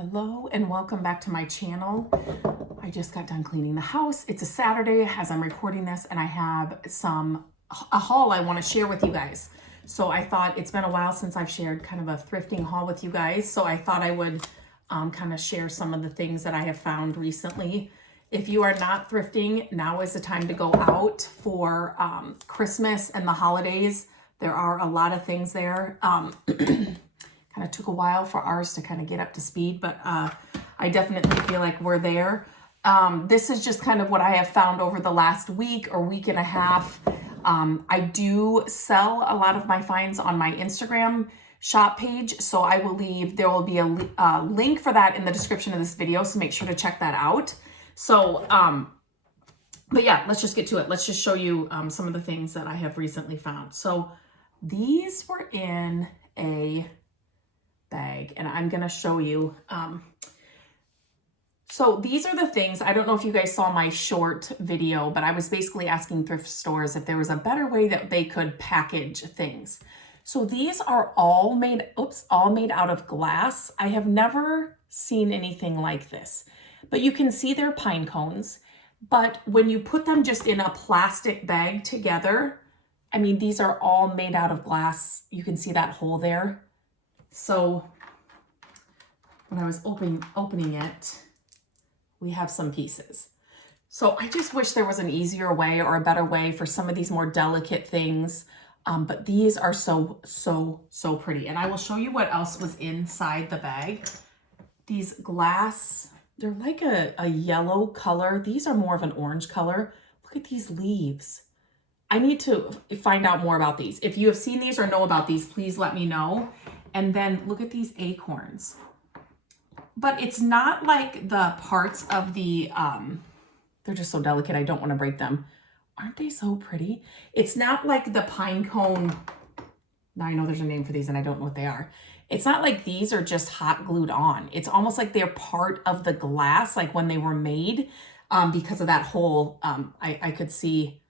Hello and welcome back to my channel. I just got done cleaning the house. It's a Saturday as I'm recording this, and I have a haul I want to share with you guys. So I thought it's been a while since I've shared kind of a thrifting haul with you guys. So I thought I would kind of share some of the things that I have found recently. If you are not thrifting, now is the time to go out for Christmas and the holidays. There are a lot of things there. Kind of took a while for ours to kind of get up to speed, but I definitely feel like we're there. This is just kind of what I have found over the last week or week and a half. I do sell a lot of my finds on my Instagram shop page, so I will leave, there will be a link for that in the description of this video, so make sure to check that out. So, but yeah, let's just get to it. Let's just show you some of the things that I have recently found. So these were in a bag, and I'm gonna show you. So these are the things, I don't know if you guys saw my short video, but I was basically asking thrift stores if there was a better way that they could package things. So these are all made out of glass. I have never seen anything like this, but you can see they're pine cones. But when you put them just in a plastic bag together, I mean, these are all made out of glass. You can see that hole there. So when I was opening it, we have some pieces. So I just wish there was an easier way or a better way for some of these more delicate things. But these are so pretty. And I will show you what else was inside the bag. These glass, they're like a yellow color. These are more of an orange color. Look at these leaves. I need to find out more about these. If you have seen these or know about these, please let me know. And then look at these acorns. But it's not like the parts of the, they're just so delicate, I don't want to break them. Aren't they so pretty? It's not like the pine cone. Now I know there's a name for these and I don't know what they are. It's not like these are just hot glued on. It's almost like they're part of the glass, like when they were made, because of that hole. I could see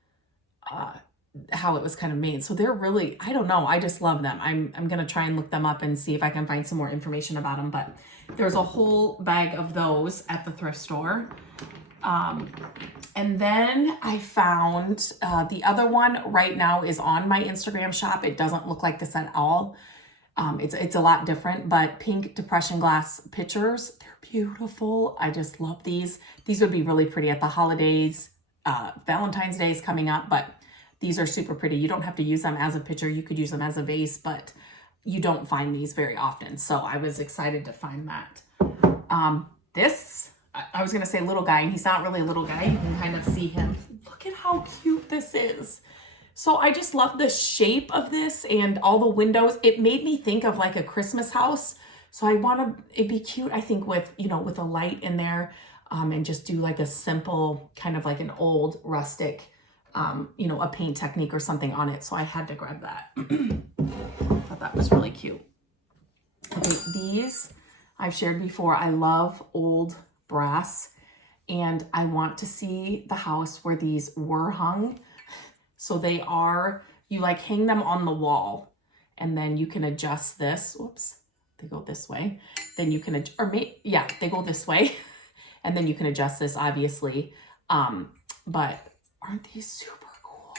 how it was kind of made. So they're really, I don't know, I just love them. I'm gonna try and look them up and see if I can find some more information about them, but there's a whole bag of those at the thrift store. And then I found the other one right now is on my Instagram shop. It doesn't look like this at all. It's a lot different, but pink depression glass pitchers, they're beautiful. I just love these. These would be really pretty at the holidays. Valentine's Day is coming up, but these are super pretty. You don't have to use them as a pitcher. You could use them as a vase, but you don't find these very often. So I was excited to find that. This, I was going to say little guy, and he's not really a little guy. You can kind of see him. Look at how cute this is. So I just love the shape of this and all the windows. It made me think of like a Christmas house. So I want to, it'd be cute, I think, with, you know, with a light in there, and just do like a simple kind of like an old rustic, you know, a paint technique or something on it. So I had to grab that. Thought that was really cute. Okay, these I've shared before. I love old brass, and I want to see the house where these were hung. So they are, you like hang them on the wall, and then you can adjust this. Whoops, they go this way. Then you can, they go this way. And then you can adjust this, obviously. But aren't these super cool?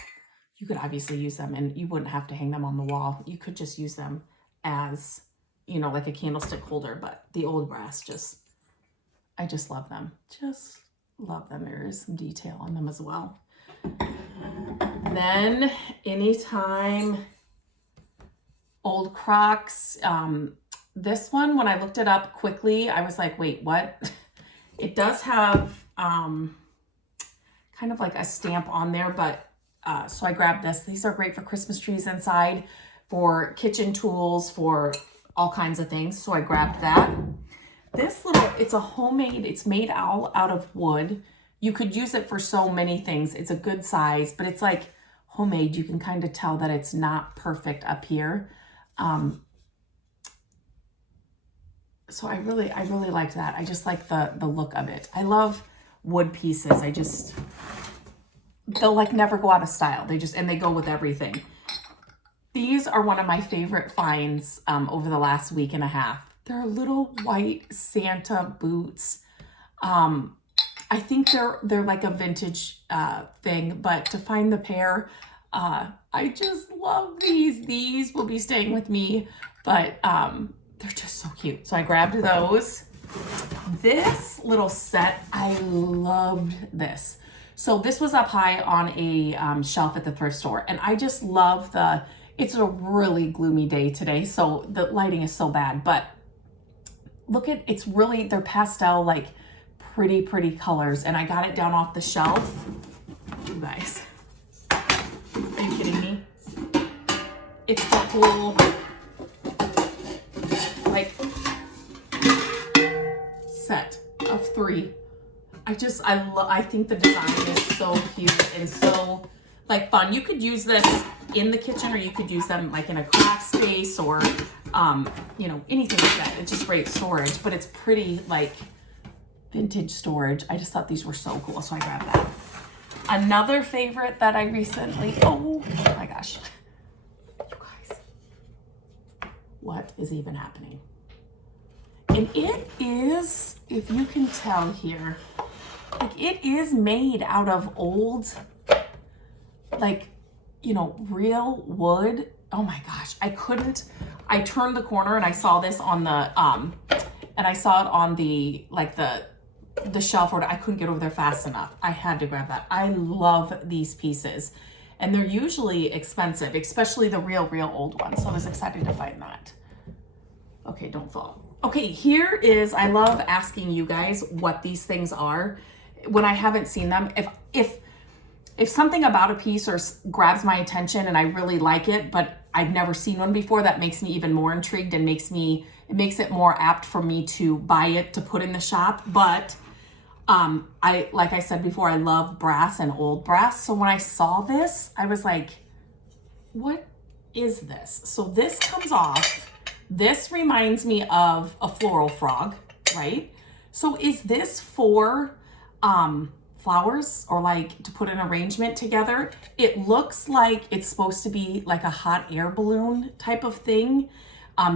You could obviously use them, and you wouldn't have to hang them on the wall. You could just use them as, you know, like a candlestick holder. But the old brass, I just love them. Just love them. There is some detail on them as well. Then anytime old Crocs, this one, when I looked it up quickly, I was like, wait, what? It does have kind of like a stamp on there, but so I grabbed this. These are great for Christmas trees inside, for kitchen tools, for all kinds of things. So I grabbed that. This little, it's a homemade, it's made all out of wood. You could use it for so many things. It's a good size, but it's like homemade. You can kind of tell that it's not perfect up here. So I really liked that. I just like the look of it. I love wood pieces. They'll like never go out of style. And they go with everything. These are one of my favorite finds over the last week and a half. They're little white Santa boots. I think they're like a vintage thing, but to find the pair, I just love these. These will be staying with me, but they're just so cute. So I grabbed those. This little set, I loved this. So this was up high on a shelf at the thrift store, and I just love it's a really gloomy day today, so the lighting is so bad, but look at, they're pastel, like pretty colors, and I got it down off the shelf. You guys, are you kidding me? It's the whole, like, set of 3. I think the design is so cute and so like fun. You could use this in the kitchen, or you could use them like in a craft space, or you know, anything like that. It's just great storage, but it's pretty like vintage storage. I just thought these were so cool, so I grabbed that. Another favorite that I recently, oh my gosh, you guys, what is even happening? And it is, if you can tell here, like it is made out of old, like, you know, real wood. Oh my gosh, I turned the corner and I saw this on the, and I saw it on the, like the shelf, or I couldn't get over there fast enough. I had to grab that. I love these pieces, and they're usually expensive, especially the real old ones. So I was excited to find that. Okay, don't fall. Okay, here is, I love asking you guys what these things are when I haven't seen them. If something about a piece or grabs my attention and I really like it, but I've never seen one before, that makes me even more intrigued and makes it more apt for me to buy it to put in the shop. But like I said before, I love brass and old brass. So when I saw this, I was like, what is this? So this comes off. This reminds me of a floral frog, right? So is this for flowers, or like to put an arrangement together? It looks like it's supposed to be like a hot air balloon type of thing.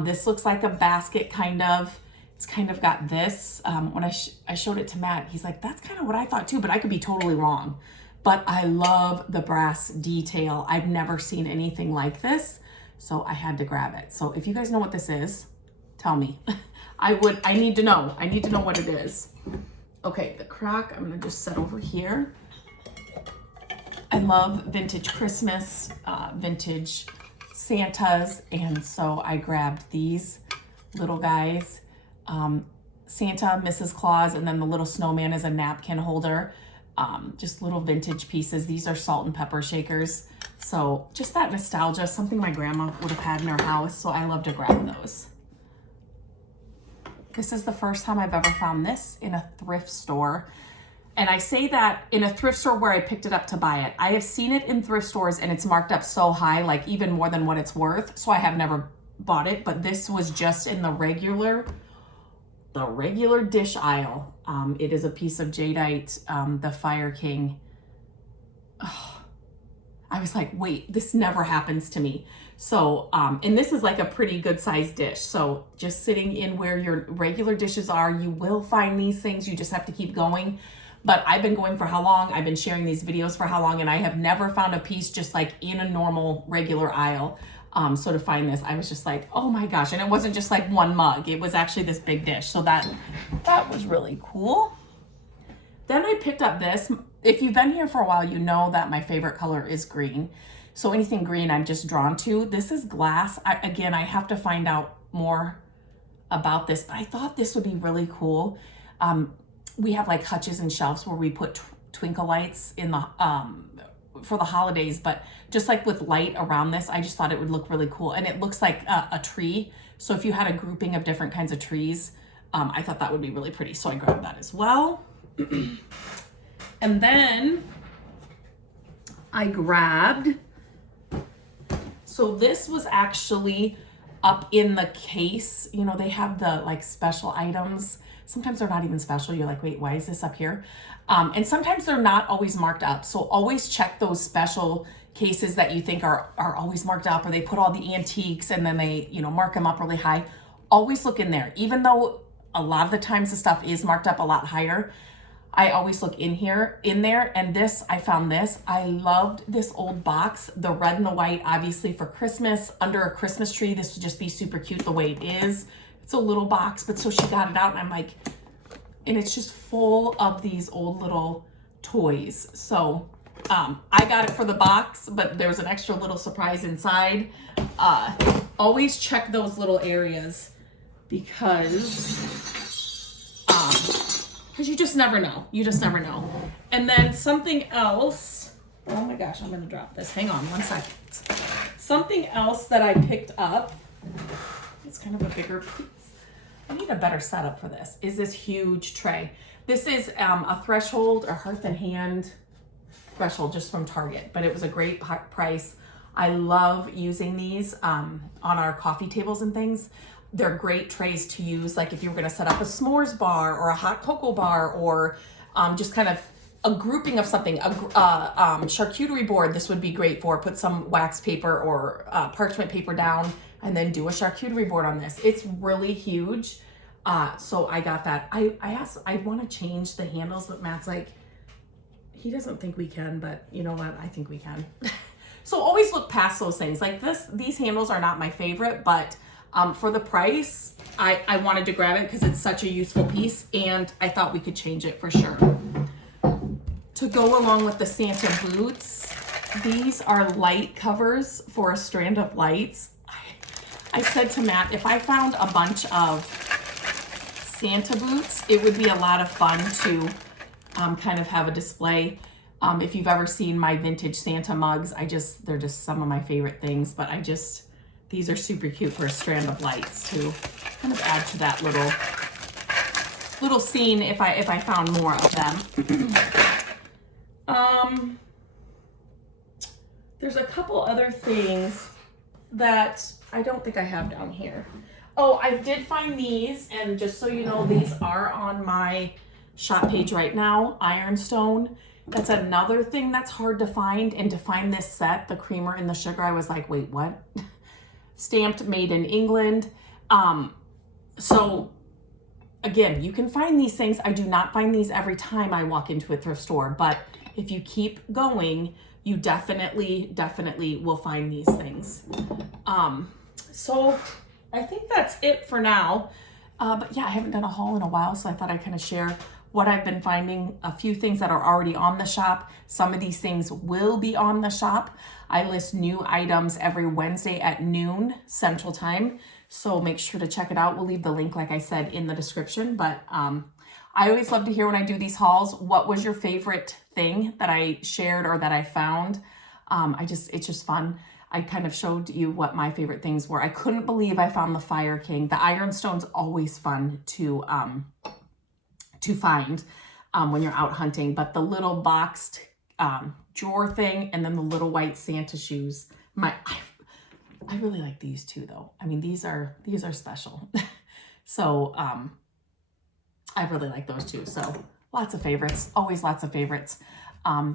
This looks like a basket kind of. It's kind of got this. When I showed it to Matt, he's like, that's kind of what I thought too, but I could be totally wrong. But I love the brass detail. I've never seen anything like this, so I had to grab it. So if you guys know what this is, tell me. I need to know. I need to know what it is. Okay, the crock, I'm gonna just set over here. I love vintage Christmas, vintage Santas, and so I grabbed these little guys. Santa, Mrs. Claus, and then the little snowman is a napkin holder. Just little vintage pieces. These are salt and pepper shakers. So just that nostalgia, something my grandma would have had in her house, so I love to grab those. This is the first time I've ever found this in a thrift store. And I say that in a thrift store where I picked it up to buy it. I have seen it in thrift stores and it's marked up so high, like even more than what it's worth. So I have never bought it, but this was just in the regular dish aisle. It is a piece of jadeite, the Fire King. Oh, I was like, wait, this never happens to me. So, and this is like a pretty good sized dish. So just sitting in where your regular dishes are, you will find these things. You just have to keep going. But I've been going for how long? I've been sharing these videos for how long? And I have never found a piece just like in a normal regular aisle. So to find this, I was just like, oh my gosh. And it wasn't just like one mug. It was actually this big dish. So that was really cool. Then I picked up this. If you've been here for a while, you know that my favorite color is green. So anything green I'm just drawn to. This is glass. Again, I have to find out more about this, but I thought this would be really cool. We have like hutches and shelves where we put twinkle lights in the for the holidays, but just like with light around this, I just thought it would look really cool. And it looks like a tree. So if you had a grouping of different kinds of trees, I thought that would be really pretty. So I grabbed that as well. And then I grabbed, so this was actually up in the case. You know, they have the like special items. Sometimes they're not even special. You're like, wait, why is this up here? And sometimes they're not always marked up. So always check those special cases that you think are always marked up, or they put all the antiques and then they, you know, mark them up really high. always look in there. Even though a lot of the times the stuff is marked up a lot higher, I always look in there. And this, I found this. I loved this old box, the red and the white, obviously for Christmas, under a Christmas tree. This would just be super cute the way it is. It's a little box, but so she got it out and I'm like, and it's just full of these old little toys. So I got it for the box, but there was an extra little surprise inside. Always check those little areas because you just never know. You just never know. And then something else. Oh my gosh, I'm going to drop this. Hang on 1 second. Something else that I picked up. It's kind of a bigger piece. I need a better setup for this. Is this huge tray. This is a Threshold or Hearth and Hand Threshold just from Target, but it was a great price. I love using these on our coffee tables and things. They're great trays to use, like if you were going to set up a s'mores bar or a hot cocoa bar or just kind of a grouping of something, a charcuterie board. This would be great for. Put some wax paper or parchment paper down and then do a charcuterie board on this. It's really huge. So I got that. I asked, I want to change the handles, but Matt's like, he doesn't think we can, but you know what? I think we can. So always look past those things. Like these handles are not my favorite, but for the price, I wanted to grab it because it's such a useful piece and I thought we could change it for sure. To go along with the Santa boots, these are light covers for a strand of lights. I said to Matt, if I found a bunch of Santa boots, it would be a lot of fun to kind of have a display. If you've ever seen my vintage Santa mugs, they're just some of my favorite things, but these are super cute for a strand of lights to kind of add to that little scene if I found more of them. There's a couple other things that I don't think I have down here. Oh, I did find these, and just so you know, these are on my shop page right now, Ironstone. That's another thing that's hard to find, and to find this set, the creamer and the sugar, I was like, wait, what? Stamped made in England. So again, you can find these things. I do not find these every time I walk into a thrift store, but if you keep going, you definitely will find these things. So I think that's it for now. But yeah, I haven't done a haul in a while, so I thought I'd kind of share what I've been finding, a few things that are already on the shop. Some of these things will be on the shop. I list new items every Wednesday at noon Central Time, so make sure to check it out. We'll leave the link, like I said, in the description. But I always love to hear when I do these hauls, what was your favorite thing that I shared or that I found? It's just fun. I kind of showed you what my favorite things were. I couldn't believe I found the Fire King. The Ironstone's always fun to find when you're out hunting, but the little boxed drawer thing and then the little white Santa shoes. I really like these too, though. I mean, these are special. So I really like those too. So lots of favorites, always lots of favorites.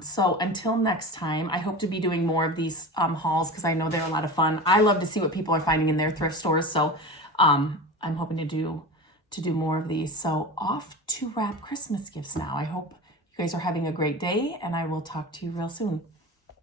So until next time, I hope to be doing more of these hauls because I know they're a lot of fun. I love to see what people are finding in their thrift stores. So I'm hoping to do more of these. So off to wrap Christmas gifts now. I hope you guys are having a great day and I will talk to you real soon.